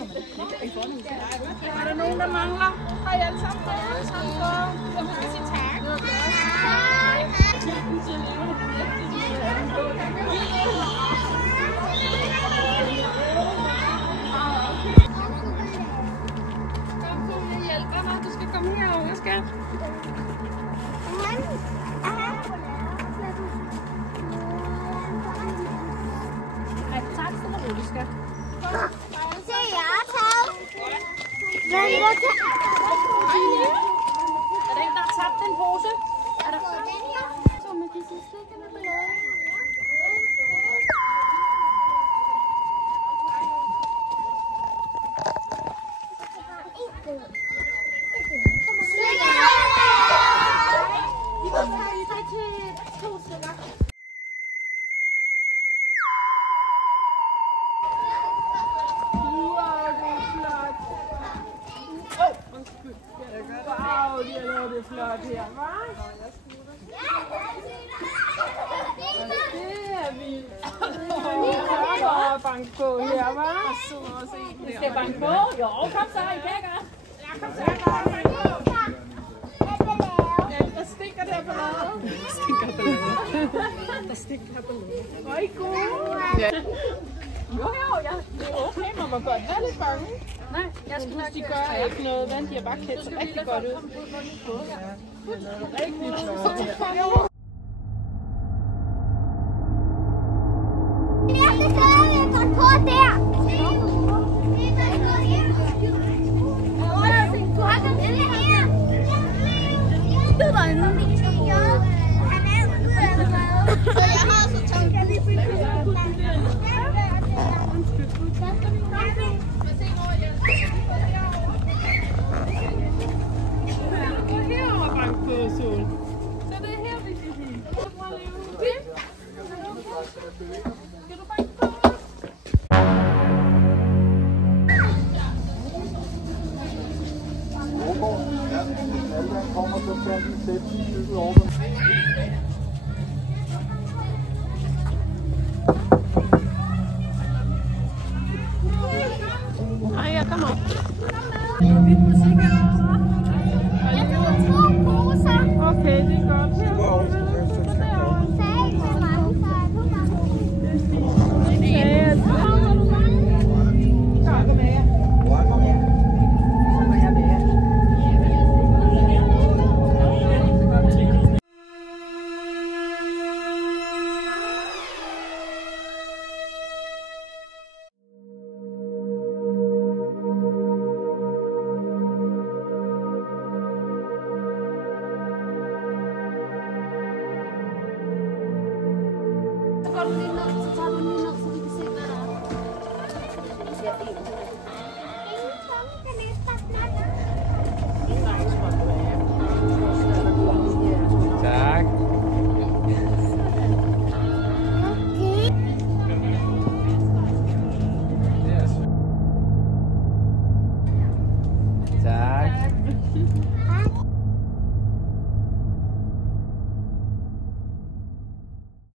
Er der nogen, der mangler? Har I alle sammen fået? Jeg må sige tak. Kom, jeg hjælper dig. Du skal komme herover, skat. Ej, tak for det, du skal. Se, jeg har taget. Men hvor kan er der en, der har tabt en pose? Er der så med disse stikkerne på laden? Wow, de har lavet det flot her, hva'? Det er vildt. Jeg har bare banke på her, hva'? Vi skal banke på? Jo, kom så, I kan gøre. Ja, kom så, der stikker der på ladet. Der stikker på ladet. Hvor er I gode? Jo, det er okay, man må godt være lidt bange. Nej, jeg skal nok de gør ikke noget, men de har bare klædt sig rigtig godt ud. Rigtig flot. det gør vi godt på der? Du har den her. Det var en han er ude af det. Så jeg har så taget Så det er her, vi kan sige. Skal du banke på? Alle kommer, så skal vi sætte cyklet over. Hej, jeg kommer.